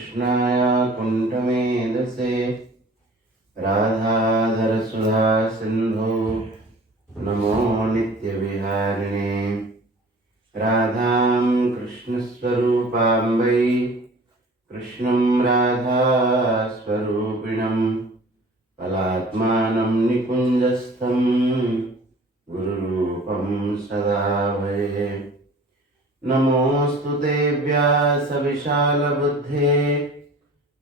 कृष्णाय कुण्ठमेधसे राधाधर सुधा सिंधु नमो नित्यविहारिणे राधां कृष्णस्वरूपां वै कृष्णं राधास्वरूपिणं कलात्मानं निकुञ्जस्थं गुरुरूपं सदा भजे। नमोऽस्तु ते व्यासविशालबुद्धे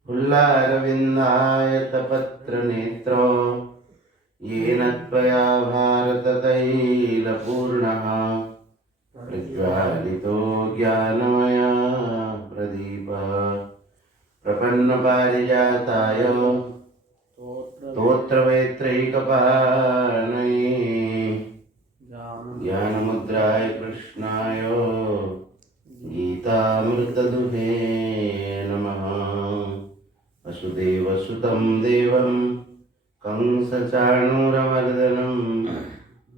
फुल्लारविन्दायतपत्रनेत्रो येन त्वया भारततैलपूर्णः प्रज्वालितो ज्ञानमया प्रदीपः प्रपन्नपारिजाताय स्तोत्रवेत्रैकपाणये ज्ञानमुद्राय कृष्णाय गीतामृतदुहे नमः। वसुदेवसुतं देवं कंसचाणूरमर्दनं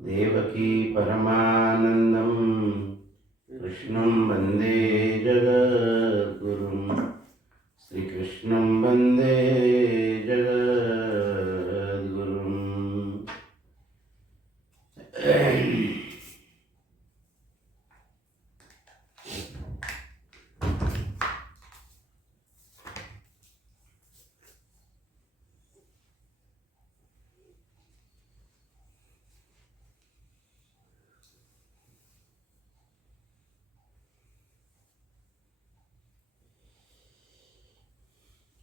देवकी परमानन्दं कृष्णं वन्दे जगद्गुरुं श्रीकृष्णं वन्दे जगद्गुरुं।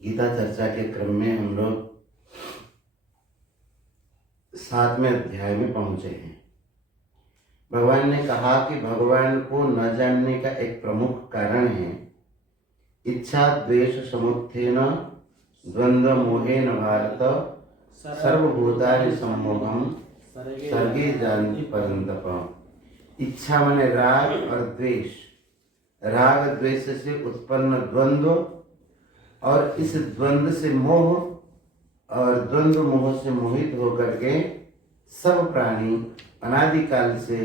गीता चर्चा के क्रम में हम लोग 7वें अध्याय में पहुंचे हैं। भगवान ने कहा कि भगवान को न जानने का एक प्रमुख कारण है इच्छा द्वेष समुत्थेन द्वंद्व मोहेन भारत सर्वभूतानि सम्मोहम सर्गे जानति परंतप। इच्छा माने राग और द्वेष, राग द्वेष से उत्पन्न द्वंद्व और इस द्वंद्व से मोह और द्वंद्व मोह से मोहित होकर के सब प्राणी अनादिकाल से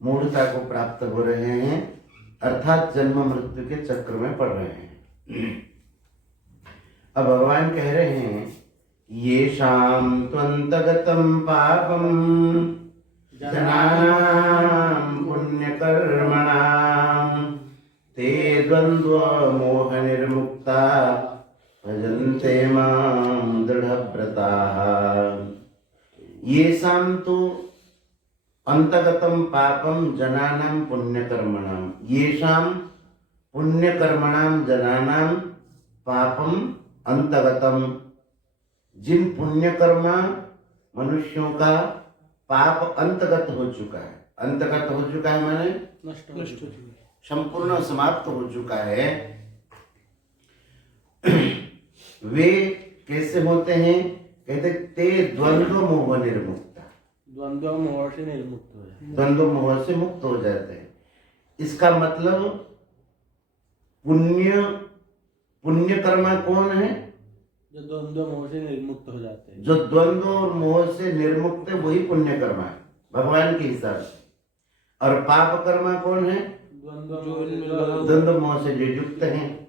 मूढ़ता को प्राप्त हो रहे हैं, अर्थात जन्म मृत्यु के चक्र में पड़ रहे हैं। अब भगवान कह रहे हैं येषां त्वन्तगतं पापं जनानां पुण्यकर्मणां ते द्वन्द्व मोह निर्मुक्ता भजन्ते मां दृढव्रताः। येषां तु अंतगतं पापं जनानां पुण्यकर्मणां, येषां पुण्यकर्मणां जनानां पापं अंतगतम, जिन पुण्यकर्मा मनुष्यों का पाप अंतगत हो चुका है। अंतगत हो चुका है माने नष्ट, संपूर्ण समाप्त हो चुका है। वे कैसे होते हैं? कहते ते द्वंद्व मोह निर्मुक्ता, द्वंद्व मोह से निर्मुक्त हो जाते, द्वंद्व मोह से मुक्त हो जाते हैं। इसका मतलब पुण्य कर्मा कौन है? जो द्वंद्व मोह से निर्मुक्त हो जाते हैं। जो द्वंद्व और मोह से निर्मुक्त है वही पुण्य कर्मा है भगवान के हिसाब से। और पाप कर्मा कौन है? द्वंद्व मोह से जो युक्त हैं।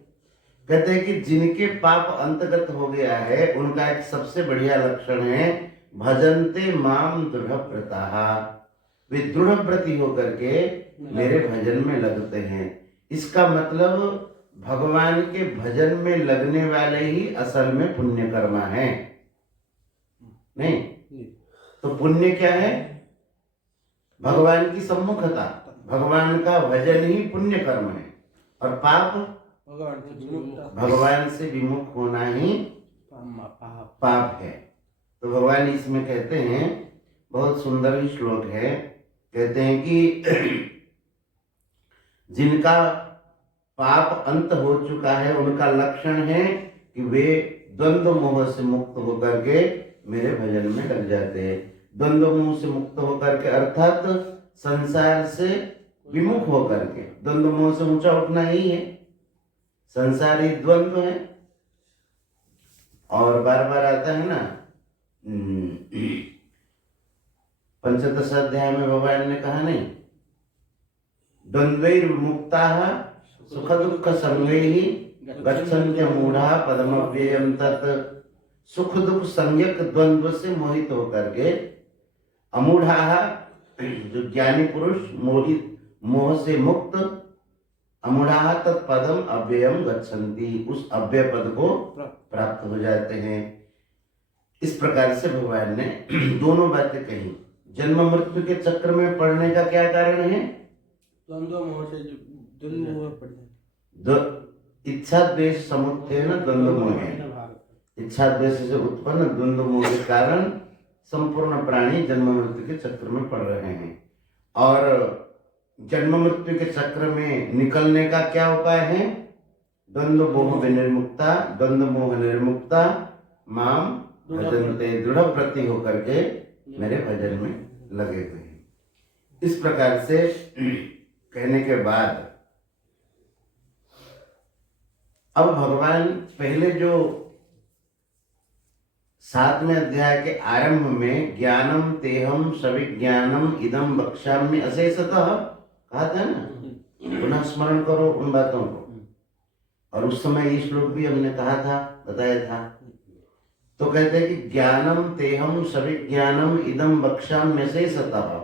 कहते हैं कि जिनके पाप अंतगत हो गया है उनका एक सबसे बढ़िया लक्षण है भजन्ते माम दृढ़व्रताः, वे दृढ़व्रती होकर के मेरे भजन में लगते हैं। इसका मतलब भगवान के भजन में लगने वाले ही असल में पुण्य कर्मा है। नहीं तो पुण्य क्या है? भगवान की सम्मुखता, भगवान का भजन ही पुण्य कर्म है। और पाप भगवान से विमुख होना ही पाप है। तो भगवान इसमें कहते हैं, बहुत सुंदर ही श्लोक है, कहते हैं कि जिनका पाप अंत हो चुका है उनका लक्षण है कि वे द्वंद्व मोह से मुक्त होकर के मेरे भजन में लग जाते हैं। द्वंद्व मोह से मुक्त होकर के अर्थात संसार से विमुख होकर के। द्वंद्व मोह से ऊंचा उठना ही है, संसार ही द्वंद्व है। और बार बार आता है ना पंचदश अध्याय में भगवान ने कहा नहीं, द्वंद्वैर्मुक्ताः सुख दुख संगैः गच्छन्त्यमूढ़ा पदमव्ययम् तत्। सुख दुख संज्ञक द्वंद्व से मोहित होकर के अमूढ़ा, जो ज्ञानी पुरुष मोहित मोह से मुक्त, अमूढ़ा तत्पदम अव्ययम गच्छन्ति, उस अव्यय पद को प्राप्त हो जाते हैं। इस प्रकार से भगवान ने दोनों बातें कही। जन्म मृत्यु के चक्र में पड़ने का क्या कारण है? द्वंद्व मोह से द्वंद्व मोह पड़ जाए। इच्छा द्वेष समुत्थेन द्वंद्व मोह। इच्छा द्वेष से उत्पन्न द्वंद्व मोह के कारण संपूर्ण प्राणी जन्म मृत्यु के चक्र में पड़ रहे हैं। और जन्म मृत्यु के चक्र में निकलने का क्या उपाय है? द्वंद्व मोह विनिर्मुक्ता, द्वंद्व मोह निर्मुक्ता माम भजन्ते, दृढ़ प्रति होकर के मेरे भजन में लगे हुए हैं। इस प्रकार से कहने के बाद अब भगवान पहले जो 7वें अध्याय के आरंभ में ज्ञानम तेहम सविज्ञानम इदम वक्ष्यामि अशेषतः कहा था ना, पुनः स्मरण करो उन बातों को। और उस समय ये श्लोक भी हमने कहा था, बताया था। तो कहते हैं कि ज्ञानम तेहम सविज्ञानम इदम वक्ष्यामि अशेषतः,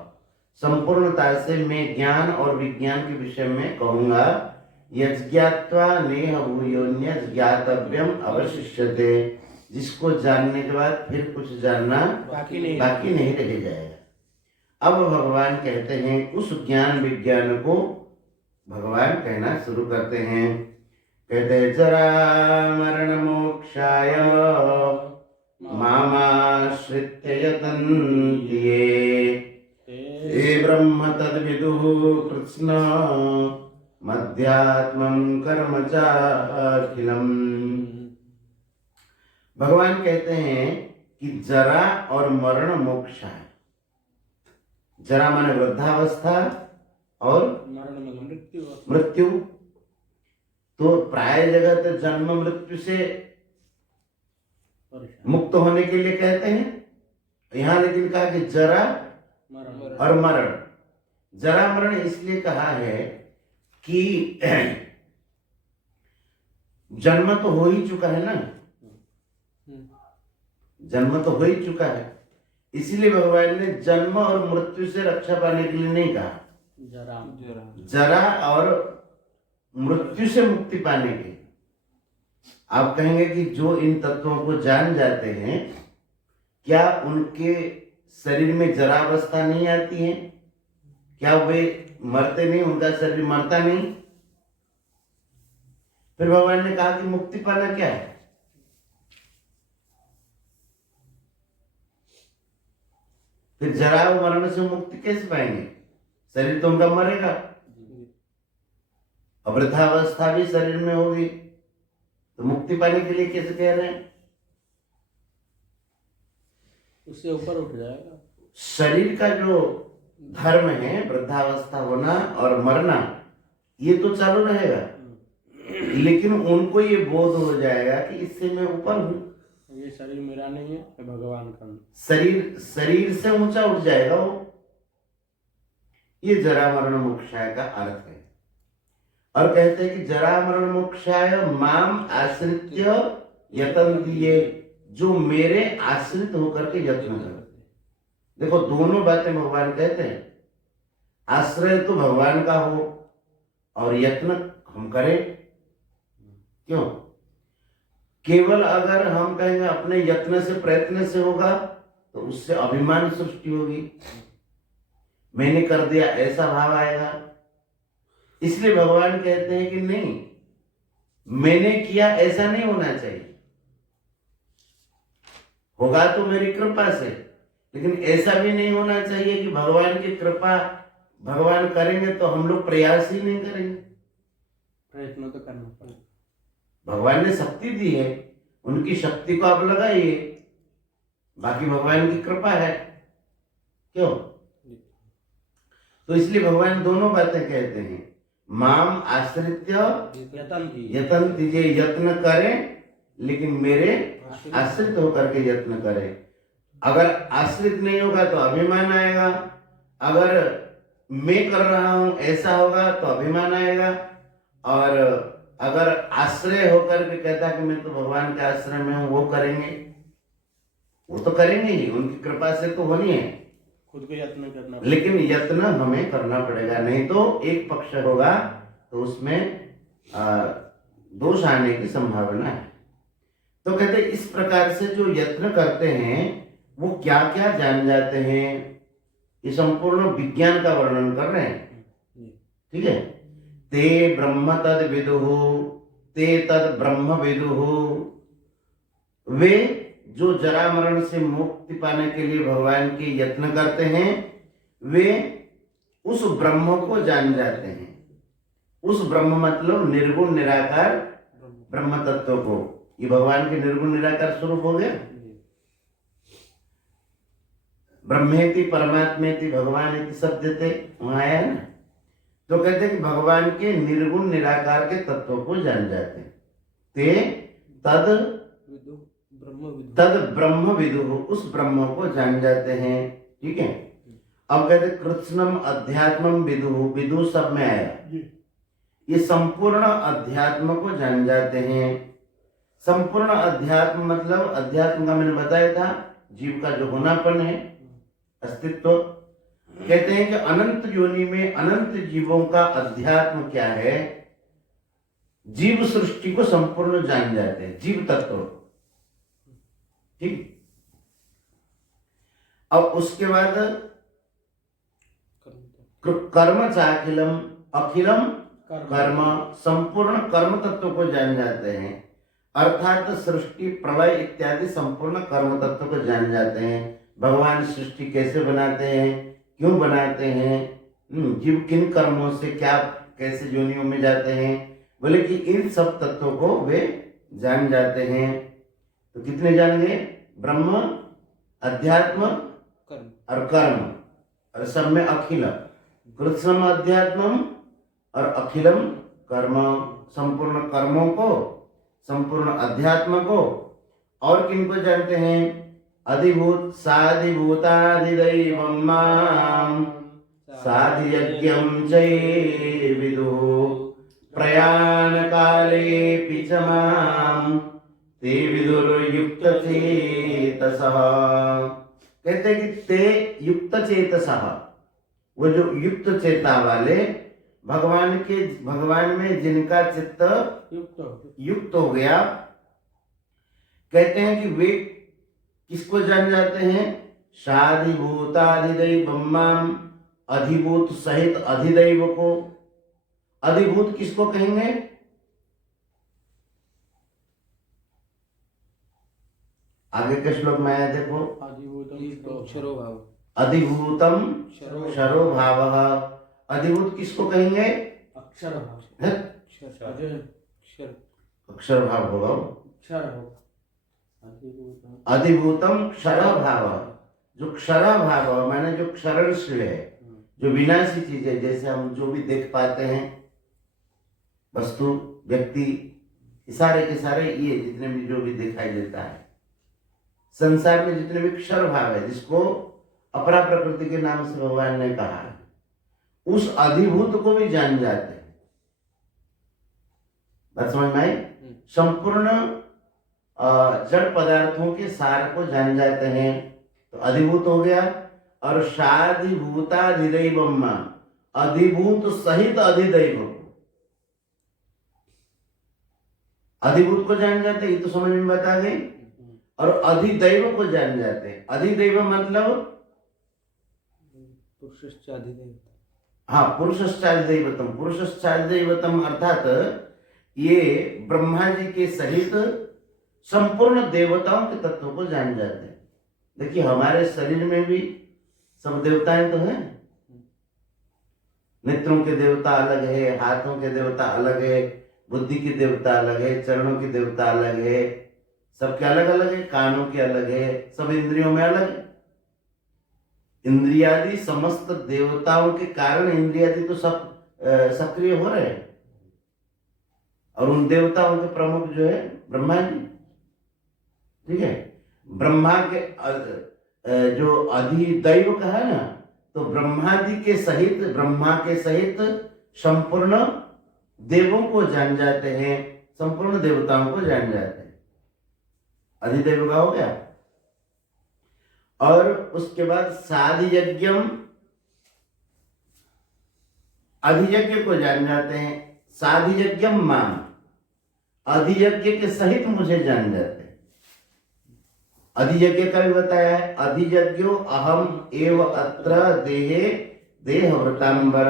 संपूर्णता से मैं ज्ञान और विज्ञान के विषय में कहूंगा। यज्ञात्वा नेह भूयोन्य ज्ञातव्यम अवशिष्यते, जिसको जानने के बाद फिर कुछ जानना बाकी नहीं रह जाएगा। अब भगवान कहते हैं उस ज्ञान विज्ञान को भगवान कहना शुरू करते हैं। कहते हैं जरा मरण मोक्षाय मामाश्रित्य यतन्ति ये ब्रह्म तद्विदुः कृत्स्न मध्यात्मं कर्म चाखिलम्। भगवान कहते हैं कि जरा और मरण मोक्ष है। जरा माने वृद्धावस्था और मृत्यु। तो प्राय जगह तो जन्म मृत्यु से मुक्त होने के लिए कहते हैं, यहाँ लेकिन कहा कि जरा और मरण। जरा मरण इसलिए कहा है कि जन्म तो हो ही चुका है ना, जन्म तो हो ही चुका है, इसलिए भगवान ने जन्म और मृत्यु से रक्षा पाने के लिए नहीं कहा, जरा और मृत्यु से मुक्ति पाने के। आप कहेंगे कि जो इन तत्वों को जान जाते हैं, क्या उनके शरीर में जरावस्था नहीं आती है? क्या वे मरते नहीं, उनका शरीर मरता नहीं? फिर भगवान ने कहा कि मुक्ति पाना क्या है? फिर जरा और मरण से मुक्ति कैसे पाएंगे? शरीर तो उनका मरेगा, वृद्धावस्था भी शरीर में होगी, तो मुक्ति पाने के लिए कैसे कह रहे हैं? उससे ऊपर उठ जाएगा। शरीर का जो धर्म है, वृद्धावस्था होना और मरना, ये तो चालू रहेगा, लेकिन उनको ये बोध हो जाएगा कि इससे मैं ऊपर हूं, ये शरीर मेरा नहीं है, ये भगवान का। शरीर से ऊंचा उठ जाएगा वो। ये जरा मरण मोक्षाय का अर्थ है। और कहते हैं कि जरा मरण मोक्षाय माम आश्रित्य यतन्ति, ये जो मेरे आश्रित होकर के यत्न करते। देखो दोनों बातें भगवान कहते हैं, आश्रय तो भगवान का हो और यत्न हम करें। क्यों? केवल अगर हम कहेंगे अपने यत्न से प्रयत्न से होगा तो उससे अभिमान सृष्टि होगी, मैंने कर दिया ऐसा भाव आएगा। इसलिए भगवान कहते हैं कि नहीं, मैंने किया ऐसा नहीं होना चाहिए, होगा तो मेरी कृपा से, लेकिन ऐसा भी नहीं होना चाहिए कि भगवान की कृपा भगवान करेंगे तो हम लोग प्रयास ही नहीं करेंगे। प्रयत्न तो करना पड़ेगा। भगवान ने शक्ति दी है, उनकी शक्ति को आप लगाइए, बाकी भगवान की कृपा है। क्यों? तो इसलिए भगवान दोनों बातें कहते हैं, माम आश्रित्य यतन्ति, ये यत्न करें लेकिन मेरे आश्रित होकर के यत्न करें। अगर आश्रित नहीं होगा तो अभिमान आएगा, अगर मैं कर रहा हूं ऐसा होगा तो अभिमान आएगा, और अगर आश्रय होकर के कहता कि मैं तो भगवान के आश्रय में हूं, वो करेंगे, वो तो करेंगे ही, उनकी कृपा से तो होनी है, खुद को यत्न करना लेकिन यत्न हमें करना पड़ेगा, नहीं तो एक पक्ष होगा तो उसमें दोष आने की संभावना है। तो कहते इस प्रकार से जो यत्न करते हैं वो क्या क्या जान जाते हैं, ये संपूर्ण विज्ञान का वर्णन कर रहे हैं। ठीक है, ते ब्रह्म तद विदुः, ते तद ब्रह्म विदुः, वे जो जरा मरण से मुक्ति पाने के लिए भगवान के यत्न करते हैं वे उस ब्रह्म को जान जाते हैं। उस ब्रह्म मतलब निर्गुण निराकार ब्रह्म तत्व को, ये भगवान के निर्गुण निराकार स्वरूप हो गया। ब्रह्मेति परमात्मेति भगवान सत्यते वहां आया है ना। तो कहते हैं कि भगवान के निर्गुण निराकार के तत्व को जान जाते हैं। ते तद ब्रह्म विदुः, उस ब्रह्म को जान जाते हैं। ठीक है, अब कहते कृत्स्नम अध्यात्मम विदुः, विदु सब में आया, ये संपूर्ण अध्यात्म को जान जाते हैं। संपूर्ण अध्यात्म मतलब अध्यात्म का मैंने बताया था, जीव का जो होनापन है, अस्तित्व। कहते हैं कि अनंत योनि में अनंत जीवों का अध्यात्म क्या है, जीव सृष्टि को संपूर्ण जान जाते हैं, जीव तत्व। ठीक, अब उसके बाद कर्म चाखिलम, अखिलम कर्म, संपूर्ण कर्म तत्व को जान जाते हैं, अर्थात सृष्टि प्रलय इत्यादि संपूर्ण कर्म तत्व को जान जाते हैं। भगवान सृष्टि कैसे बनाते हैं, क्यों बनाते हैं, जीव किन कर्मों से क्या कैसे योनियों में जाते हैं, बोले कि इन सब तत्वों को वे जान जाते हैं। तो कितने जान गए, ब्रह्म, अध्यात्म और कर्म, और सब में अखिल, कृत्स्नम अध्यात्मम और अखिलम कर्म, संपूर्ण कर्मों को, संपूर्ण अध्यात्म को। और किनको जानते हैं, अधिभूत साधिभूताधिदैवं मां साधियज्ञं च ये विदुः, प्रयाण काले च मां ते विदुर्युक्तचेतसः। कहते हैं कि ते युक्तचेतसः, वो जो युक्त चेता वाले, भगवान में जिनका चित्त युक्त हो गया, कहते हैं कि वे किसको जान जाते हैं, साधिभूताधिदैवं मां, अधिभूत सहित अधिदैव को। अधिभूत किसको कहेंगे, आगे के श्लोक में आया देखो, अधिभूतम क्षरो भावः, अधिभूत किसको कहेंगे, अक्षर भाव होगा, अधिभूतम क्षर भाव, जो क्षर भाव माने जो क्षरणशील है, जो विनाशी चीज है, जैसे हम जो भी देख पाते हैं, वस्तु, व्यक्ति, सारे के सारे ये जितने भी जो भी दिखाई देता है संसार में, जितने भी क्षर भाव है, जिसको अपरा प्रकृति के नाम से भगवान ने कहा है, उस अधिभूत को भी जान जाते हैं। बात समझ में आई, संपूर्ण जड़ पदार्थों के सार को जान जाते हैं, तो अधिभूत हो गया। और साधिभूताधिदैवं मां, अधिभूत सहित अधिदैव को, अधिभूत को जान जाते, ये तो समझ में बता गई। और अधिदैव को जान जाते हैं, अधिदैव मतलब हाँ, पुरुषश्चाधिदैवतम, पुरुषश्चाधिदैवतम अर्थात ये ब्रह्मा जी के सहित संपूर्ण देवताओं के तत्वों को जान जाते हैं। देखिए हमारे शरीर में भी सब देवताएं तो हैं, नेत्रों के देवता अलग है, हाथों के देवता अलग है, बुद्धि की देवता अलग है, चरणों की देवता अलग है, सबके अलग अलग है, कानों के अलग है, सब इंद्रियों में अलग है। इंद्रियादि समस्त देवताओं के कारण इंद्रियादि तो सब सक्रिय हो रहे हैं, और उन देवताओं के प्रमुख जो है ब्रह्मा जी। ठीक है, ब्रह्मा के जो अधिदैव कहा ना, तो ब्रह्मा के सहित संपूर्ण देवों को जान जाते हैं, संपूर्ण देवताओं को जान जाते हैं। अधिदेव का हो गया। और उसके बाद साधियज्ञम, अधियज्ञ को जान जाते हैं। साधियज्ञम माम, अधियज्ञ के सहित मुझे जान जाते हैं। अधियज्ञ का भी बताया है, अधियज्ञो अहम एव अत्र देहे देहव्रतांबर,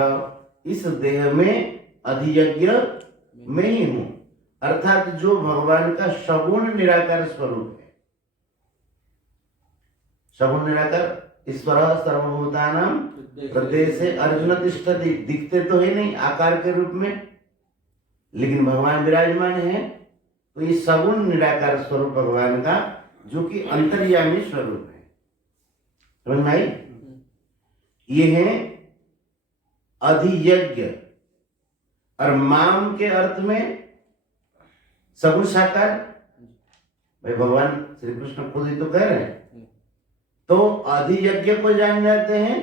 इस देह में अधियज्ञ मैं ही हूं, अर्थात जो भगवान का सगुण निराकार स्वरूप है। सगुण निराकार ईश्वर सर्वभूतानां हृदय से अर्जुन तिष्ठति, दिखते तो है नहीं आकार के रूप में, लेकिन भगवान विराजमान है। तो ये सगुण निराकार स्वरूप भगवान का, जो कि अंतर्यामी स्वरूप है। समझ में आई? ये है अधियज्ञ। और माम के अर्थ में सगुण साकार, भाई भगवान श्री कृष्ण खुद ही तो कह रहे हैं। तो अधियज्ञ को जान जाते हैं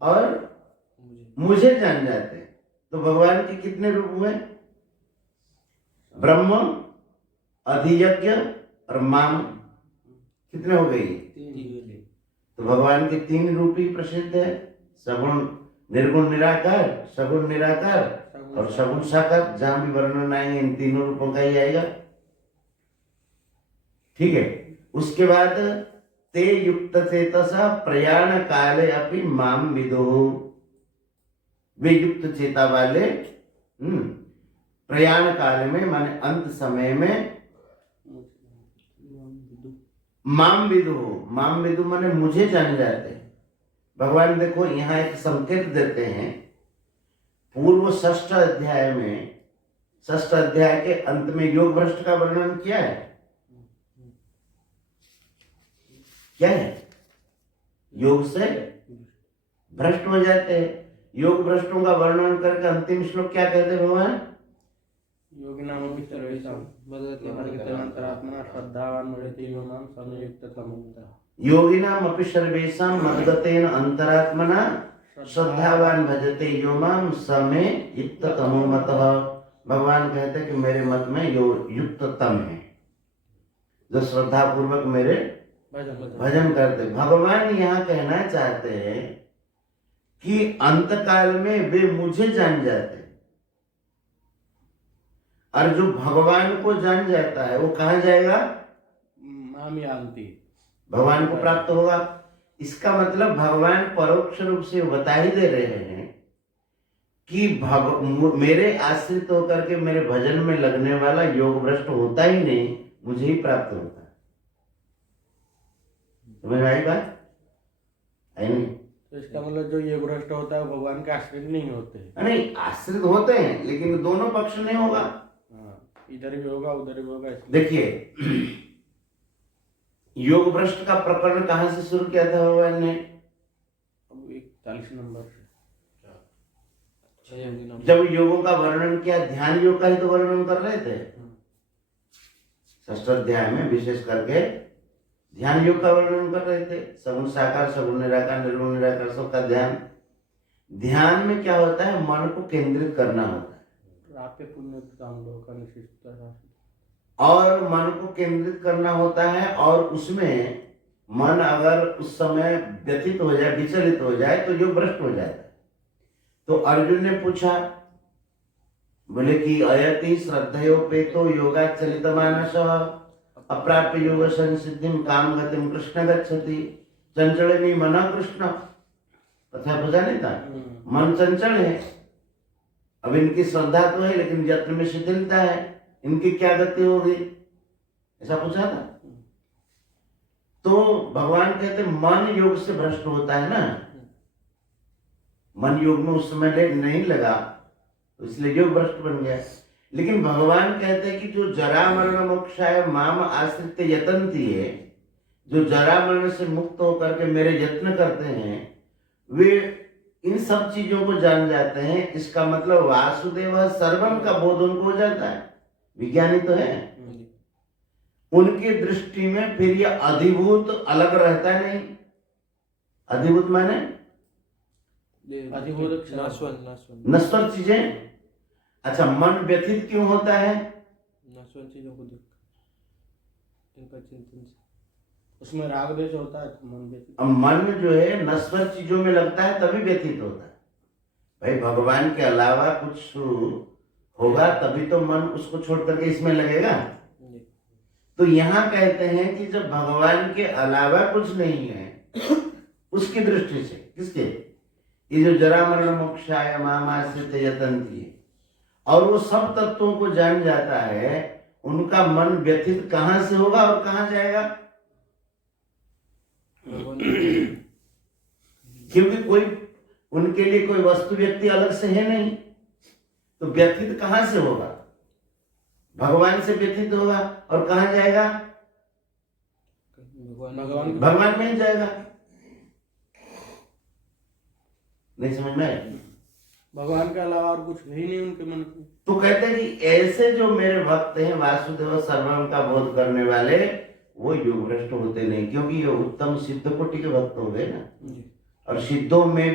और मुझे जान जाते हैं। तो भगवान के कितने रूप हुए? ब्रह्म, अधियज्ञ और माम, कितने हो गए? तो भगवान के तीन रूप ही प्रसिद्ध है, सगुण निर्गुण निराकार, सगुण निराकार और सगुण साकार। जहां भी वर्णन आएंगे इन तीनों रूपों का ही आएगा। ठीक है। उसके बाद ते युक्त चेतसा प्रयाण काले अपि माम विदो, वे युक्त चेता वाले प्रयाण काल में, माने अंत समय में, माम विदु, माम विदु माने मुझे जान जाते हैं। भगवान देखो यहाँ एक संकेत देते हैं। पूर्व षष्ठ अध्याय में, षष्ठ अध्याय के अंत में योग भ्रष्ट का वर्णन किया है। क्या है? योग से भ्रष्ट हो जाते हैं। योग भ्रष्टों का वर्णन करके अंतिम श्लोक क्या कहते हैं भगवान? योगिनामपि सर्वेषां मदगते मार्गेणान्तरात्मना श्रद्धावान् भजते यो मां समयुक्ततमः। योगिनामपि सर्वेषां मदगतेन अंतरात्मना श्रद्धावान भजते यो मां समयुक्ततमो मतः। भगवान कहते हैं कि मेरे मत में युक्ततम है, जो श्रद्धा पूर्वक मेरे भजन करते। भगवान यहाँ कहना चाहते हैं कि अंत काल में वे मुझे जान जाते हैं। और जो भगवान को जान जाता है वो कहाँ जाएगा? भगवान को प्राप्त होगा। इसका मतलब भगवान परोक्ष रूप से बता ही दे रहे हैं कि मेरे आश्रित होकर के मेरे भजन में लगने वाला योग भ्रष्ट होता ही नहीं, मुझे ही प्राप्त होता है। समझ में आई बात? आई नहीं? तो इसका मतलब जो योग भ्रष्ट होता है भगवान के आश्रित नहीं होते। नहीं, आश्रित होते हैं लेकिन दोनों पक्ष नहीं होगा। इधर भी होगा उधर भी होगा। देखिए, योग भ्रष्ट का प्रकरण कहां से शुरू किया था भगवान ने? 41 नंबर से। जब योगों का वर्णन किया, ध्यान योग का ही तो वर्णन कर रहे थे। षष्ठ अध्याय में विशेष करके ध्यान योग का वर्णन कर रहे थे। सगुण साकार, सगुण निराकार, निर्गुण निराकार, सबका ध्यान। ध्यान में क्या होता है? मन को केंद्रित करना होता है और मन को केंद्रित करना होता है। और उसमें मन अगर उस समय व्यथित हो जाए, विचलित हो जाए तो योग भ्रष्ट हो जाता है। तो अर्जुन ने पूछा, बोले कि अयति श्रद्धयोपेतो योगाचलित मानस अप्राप्य योग संसिद्धिम काम गतिम कृष्ण गच्छति चंचलनी मना कृष्ण। अच्छा पूछा नहीं था? मन चंचल है, अब इनकी श्रद्धा तो है लेकिन यत्न में शिथिलता है, इनकी क्या गति होगी? ऐसा पूछा था। तो भगवान कहते मन योग से भ्रष्ट होता है ना, मन योग में उस समय नहीं लगा तो इसलिए योग भ्रष्ट बन गया। लेकिन भगवान कहते हैं कि जो जरा मरण मोक्षाय माम आश्रित यतन्ति है, जो जरा मरण से मुक्त होकर के मेरे यत्न करते हैं, वे इन सब चीजों को जान जाते हैं। इसका मतलब वासुदेव सर्वम का बोध उनको हो जाता है। विज्ञानी तो है, उनकी दृष्टि में फिर ये अधिभूत अलग रहता नहीं। अधिभूत माने अधिभूत नश्वर चीजें, अच्छा, मन व्यथित क्यों होता है? नश्वर चीजों को देख इनका चिंतन से उसमें राग द्वेष होता है तो मन व्यथित। अब मन जो है नश्वर चीजों में लगता है तभी व्यथित होता है। भाई भगवान के अलावा कुछ होगा तभी तो मन उसको छोड़ करके इसमें लगेगा। जी। तो यहाँ कहते हैं कि जब भगवान के अलावा कुछ नहीं है उसकी दृष्टि से, किसके, ये जो जरा मरण मोक्षाय मामाश्रित यतन्ति है, और वो सब तत्वों को जान जाता है, उनका मन व्यथित कहां से होगा और कहां जाएगा? क्योंकि कोई उनके लिए कोई वस्तु व्यक्ति अलग से है नहीं, तो व्यथित कहां से होगा? भगवान से व्यथित होगा और कहां जाएगा? भगवान में ही जाएगा। नहीं समझ में आया? भगवान के अलावा और कुछ है ही नहीं उनके मन में। तो कहते हैं कि ऐसे जो मेरे भक्त हैं वासुदेव सर्वम का बोध करने वाले, वो योग भ्रष्ट होते नहीं, क्योंकि ये उत्तम सिद्ध कोटि के भक्त हो गए ना। और सिद्धों में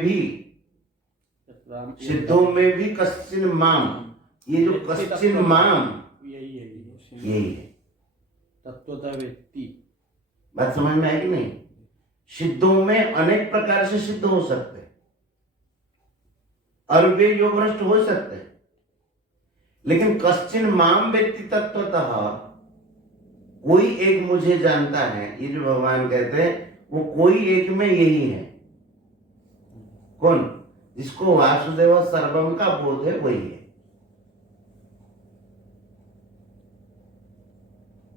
भी कश्चिन माम, ये जो कश्चिन माम यही है तत्वतः व्यक्ति। बात समझ में आई कि नहीं? सिद्धों में अनेक प्रकार से सिद्ध हो सकते हैं और वे योग भ्रष्ट हो सकते हैं, लेकिन कश्चिन माम व्यक्ति तत्वतः, कोई एक मुझे जानता है, ये जो भगवान कहते हैं वो कोई एक में यही है। कौन? जिसको वासुदेव सर्वम का बोध है वही है।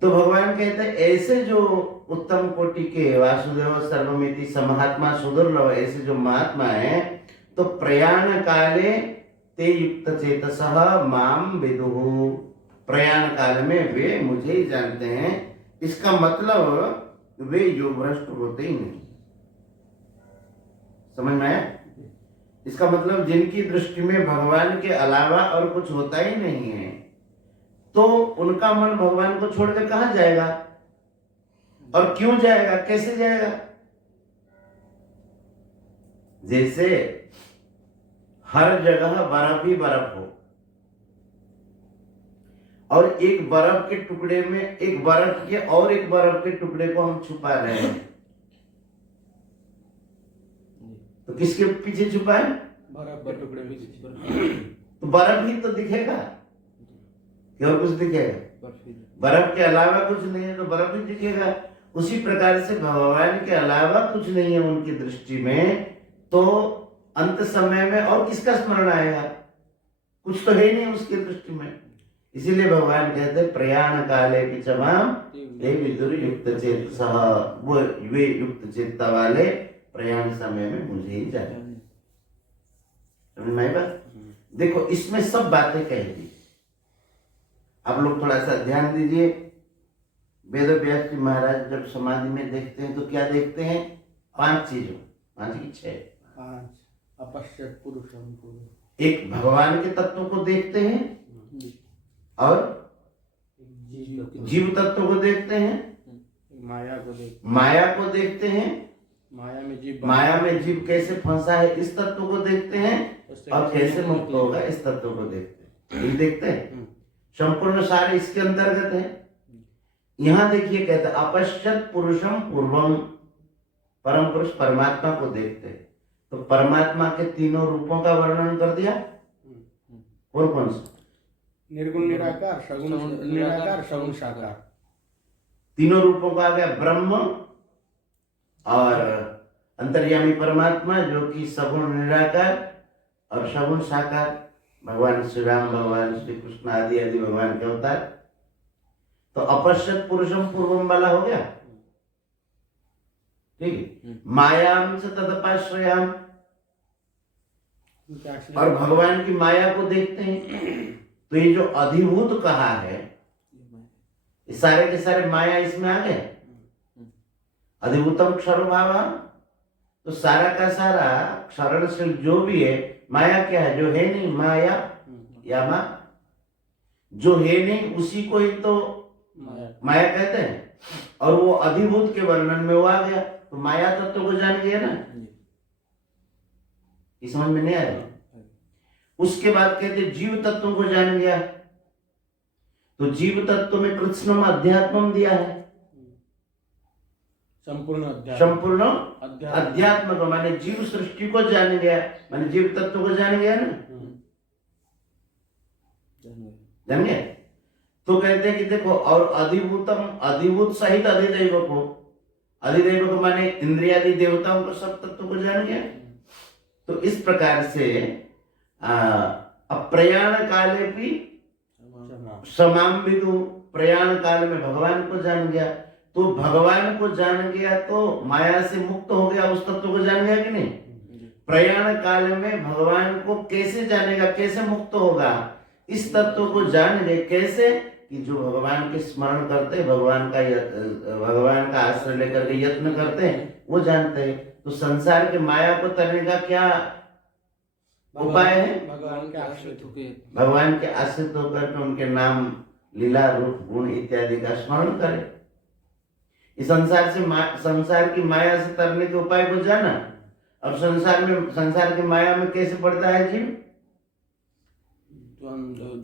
तो भगवान कहते हैं ऐसे जो उत्तम कोटि के वासुदेव सर्वमिति समहात्मा सुदुर्लभ, ऐसे जो महात्मा है, तो प्रयाण काले ते युक्त चेतसः माम विदुः, प्रयाण काल में वे मुझे ही जानते हैं। इसका मतलब वे योग भ्रष्ट होते ही नहीं। समझ में आया? इसका मतलब जिनकी दृष्टि में भगवान के अलावा और कुछ होता ही नहीं है, तो उनका मन भगवान को छोड़कर कहां जाएगा और क्यों जाएगा, कैसे जाएगा? जैसे हर जगह बर्फ ही बर्फ हो और एक बर्फ के टुकड़े में एक बर्फ के और एक बर्फ के टुकड़े को हम छुपा रहे हैं, तो किसके पीछे छुपा है? बर्फ के टुकड़े में। तो बर्फ ही तो दिखेगा, क्या और कुछ दिखेगा? बर्फ के अलावा कुछ नहीं है तो बर्फ ही दिखेगा। उसी प्रकार से भगवान के अलावा कुछ नहीं है उनकी दृष्टि में, तो अंत समय में और किसका स्मरण आएगा? कुछ तो है नहीं उसकी दृष्टि में। इसीलिए भगवान कहते हैं प्रयाण काले की चमाम ते विदुर युक्त चेतसः, वो वे युक्त चेतता वाले प्रयाण समय में मुझे ही जाने। समझ में आई बात? देखो इसमें सब बातें कह दी। आप लोग थोड़ा सा ध्यान दीजिए। वेद व्यास जी महाराज जब समाधि में देखते हैं तो क्या देखते हैं? 5 चीजों, 5 की 6, 5 अपश्यत पुरुषम पुरुष, एक भगवान के तत्व को देखते हैं और जीव तत्व को देखते हैं, माया को देखते हैं, माया में जीव कैसे फंसा है इस तत्व को देखते हैं, और कैसे मुक्त होगा इस तत्व को देखते हैं। ये देखते हैं, संपूर्ण सारे इसके अंतर्गत है। यहां देखिए कहते हैं अपश्यत पुरुषम पूर्वम, परम पुरुष परमात्मा को देखते हैं। तो परमात्मा के तीनों रूपों का वर्णन कर दिया। और कौन सा? निर्गुण निराकार, सगुण निराकार, सगुण साकार। तीनों रूपों का आ गया ब्रह्म और अंतर्यामी परमात्मा जो कि सगुण निराकार और सगुण साकार, भगवान श्री राम, भगवान श्री कृष्ण आदि आदि भगवान के अवतार। तो अपश्यत पुरुषम पूर्वम वाला हो गया, ठीक है। मायाम से तदपाश्रयाम, और भगवान की माया को देखते हैं। तो ये जो अधिभूत कहा है, ये सारे के सारे माया इसमें आ गए। अधिभूतम क्षर भावा, तो सारा का सारा क्षरणशील जो भी है, माया क्या है? जो है नहीं, माया या मां, जो है नहीं उसी को ही तो माया कहते हैं। और वो अधिभूत के वर्णन में वो आ गया, तो माया तत्व को जान गया ना। ये समझ में नहीं आया? उसके बाद कहते जीव तत्व को जान गया, तो जीव तत्व में कृष्णम अध्यात्मम दिया है, संपूर्ण अध्यात्म को, माने जीव सृष्टि को जान गया, माने जीव तत्व को जान गया ना, जान गया। तो कहते हैं कि देखो, और अधिभूतम, अधिभूत सहित अधिदैव को, अधिदैव को माने इंद्रियादि देवताओं को, सब तत्व को जान गया। तो इस प्रकार से अप्रयाण काले भी समाम विदु, प्रयाण काल में भगवान को जान गया। तो भगवान को जान गया तो माया से मुक्त हो गया, उस तत्व को जान गया कि नहीं। प्रयाण काल में भगवान को कैसे जानेगा, कैसे मुक्त होगा, इस तत्व को जान गए। कैसे कि जो भगवान के स्मरण करते हैं, भगवान का आश्रय लेकर के यत्न करते हैं, वो जानते हैं। तो संसार के माया को तरने का क्या उपाय है? भगवान के आश्रित होकर के उनके नाम, लीला, रूप, गुण इत्यादि का स्मरण करें। इस संसार की माया से तरने के उपाय को जाना। अब संसार की माया में कैसे पड़ता है जीव?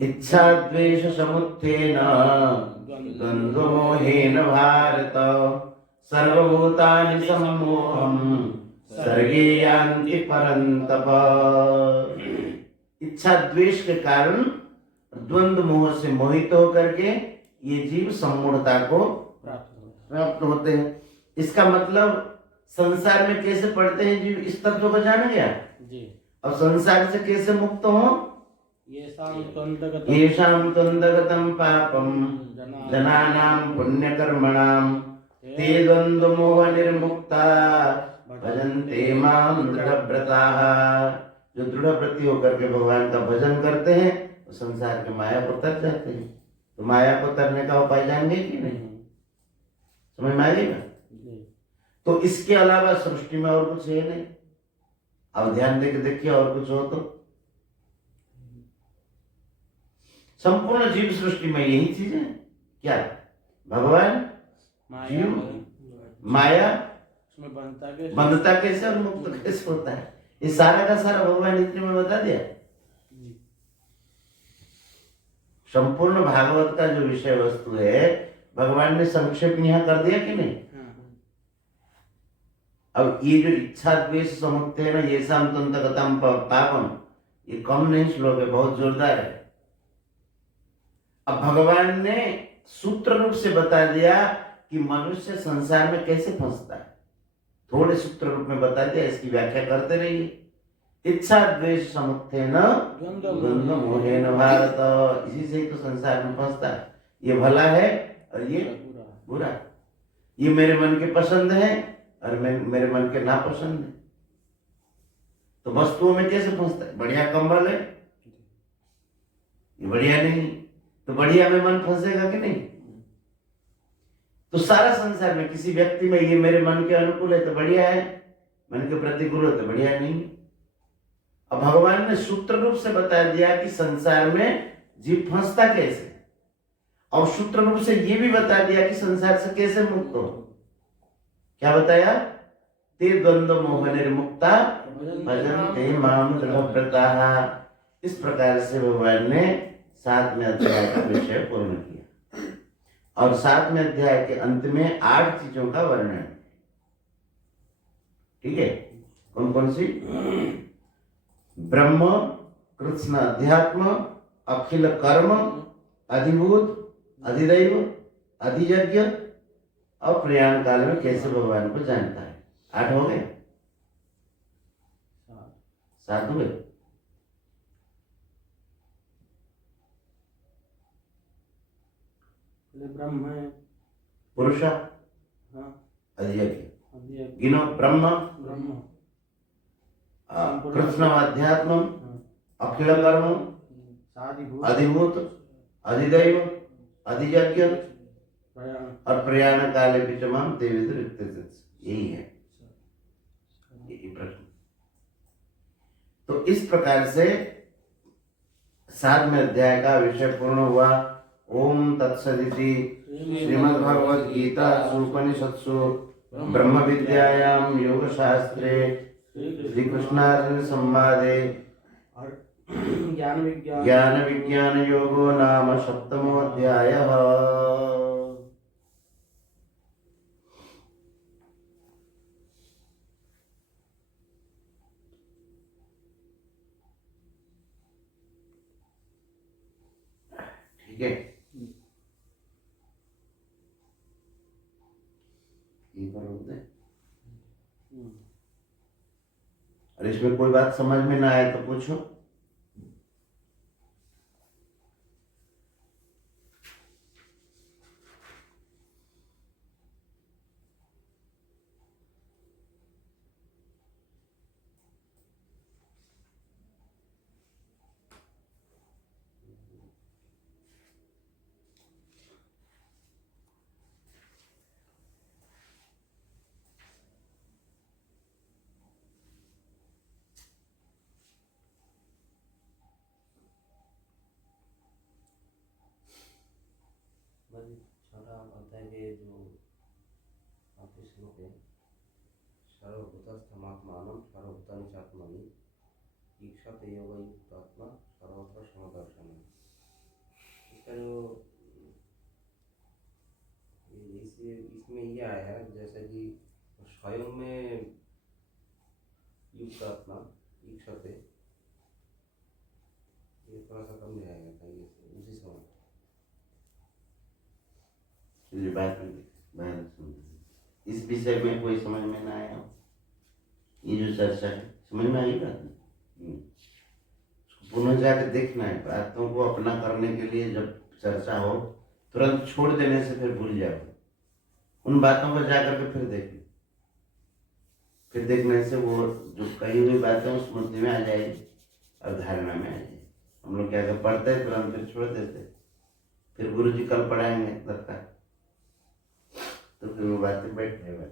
इच्छा द्वेष समुत्थेन द्वंद्व मोहेन भारत, सर्वभूतानि सम्मोहम् सर्गे यान्ति परन्तप। इच्छा द्वेष के कारण द्वंद्व मोह से मोहित होकर के ये जीव सम्मूढ़ता को प्राप्त होते हैं। इसका मतलब संसार में कैसे पड़ते हैं जीव, इस तत्व को जान गया जी। अब संसार से कैसे मुक्त हो? येषां त्वन्दगतं पापं जनानां पुण्यकर्मणां ते द्वन्द्व मोह निर्मुक्ता भजन्ते मां दृढ़व्रताः। जो दृढ़व्रती होकर के भगवान का भजन करते हैं, तो संसार के माया को तर जाते हैं। तो माया को तरने का उपाय जानेंगे कि नहीं? समझ में आएगा? तो इसके अलावा सृष्टि में और कुछ है नहीं। अब ध्यान देके देखिए, और कुछ हो तो। संपूर्ण जीव सृष्टि में यही चीज है। क्या? भगवान, जीव, माया, बंधता कैसे और मुक्त कैसे होता है, ये सारा का सारा भगवान इतने में बता दिया। संपूर्ण भागवत का जो विषय वस्तु है, भगवान ने संक्षेप में यहाँ कर दिया कि नहीं? अब ये जो इच्छा द्वेष समुत्थे न ये सामतंतगतम पापम, ये कम नहीं श्लोक है, बहुत जोरदार है। अब भगवान ने सूत्र रूप से बता दिया कि मनुष्य संसार में कैसे फंसता है। थोड़े सूत्र रूप में बता दिया, इसकी व्याख्या करते रहिए। इच्छा द्वेष समुत्थे न द्वंद्व मोहेन भारत, इसी से ही तो संसार में फंसता है। ये भला है और ये बुरा, ये मेरे मन के पसंद है और मेरे मन के नापसंद है। तो वस्तुओं में कैसे फंसता है? बढ़िया कंबल है, ये बढ़िया नहीं, तो बढ़िया में मन फंसेगा कि नहीं? तो सारा संसार में किसी व्यक्ति में ये मेरे मन के अनुकूल है तो बढ़िया है, मन के प्रतिकूल है तो बढ़िया नहीं। अब भगवान ने सूत्र रूप से बता दिया कि संसार में जीव फंसता कैसे, और सूत्र रूप से ये भी बता दिया कि संसार से कैसे मुक्त हो। क्या बताया? ते द्वंद्व मोह निर्मुक्ता भजन्ते मां दृढ़व्रताः। इस प्रकार से भगवान ने 7वें अध्याय का विषय पूर्ण किया, और 7वें अध्याय के अंत में 8 चीजों का वर्णन है। ठीक है? कौन कौन सी? ब्रह्म, कृष्ण अध्यात्म, अखिल कर्म, अधिभूत, अधिदैव, अधियज्ञ, और प्रयाण काल में कैसे भगवान को जानता है। 8 हो गए? 7 हो गए? ब्रह्म है, पुरुष, अधियज्ञ, गिनो। ब्रह्म, कृष्ण अध्यात्म, अखिल कर्म, अधिभूत, अधिदैव, अधियज्ञ, और प्रयाण काले विचमाम देवी। यही है, यही प्रश्न। तो इस प्रकार से 7वें अध्याय का विषय पूर्ण हुआ। ओम तत्सदिति श्रीमद्भगवद गीता उपनिषत्सु ब्रह्म विद्यायां योग शास्त्रे श्री कृष्णार्जुन संवादे ज्ञान विज्ञान योगो नाम सप्तमोऽध्यायः। ठीक है, ये पर रोक दे। और इसमें कोई बात समझ में ना आए तो पूछो। छोटा अध्याय के जो आपके श्लोक है, सर्वभूतस्थमात्मानं सर्वभूतानि चात्मनि ईक्षते योगयुक्तात्मा सर्वत्र समदर्शनम्। इसका जो इसमें ये आया है जैसे कि स्वयं में युक्त आत्मा ईक्षते, ये थोड़ा सा कम जाएगा था ये उसी समय। इस विषय में कोई समझ में ना आया, ये जो चर्चा है समझ में आई बात नहीं, पुनः जाकर देखना है। बातों को अपना करने के लिए जब चर्चा हो तुरंत छोड़ देने से फिर भूल जाओ। उन बातों को जाकर के फिर देखो, फिर देखने से वो जो कही हुई बातें स्मृति में आ जाएगी और धारणा में आ जाएगी। हम लोग क्या पढ़ते तुरंत फिर छोड़ देते, फिर गुरु जी कल पढ़ाएंगे लगता है, तो फिर वो बातें बैठ गए।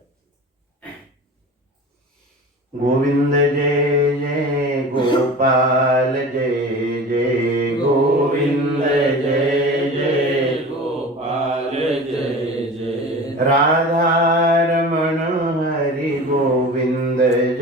गोविंद जय जय गोपाल जय जय गोविंद जय जय गोपाल जय जय राधारमण हरि गोविंद जय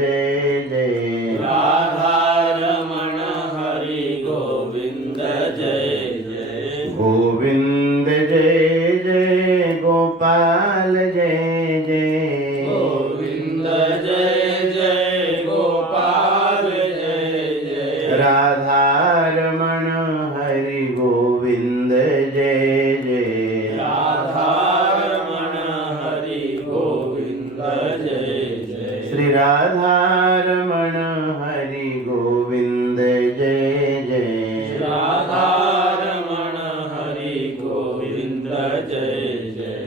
जय राधारमण हरि गोविंद जय जय गोविंद जय जय गोपाल जय जय गोविंद जय जय गोपाल जय जय राधारमण हरि गोविंद जय जय राधारमण हरि गोविंद जय जय श्री राधारमण हरि गोविंद जय जय राधारमण हरि गोविंद जय जय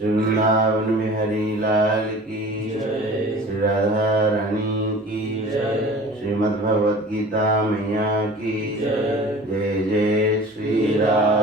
वृंदावन में हरि लाल की जय। श्री राधा रानी की जय। श्रीमद् भगवत गीता मैया की जय। जय जय श्री राम।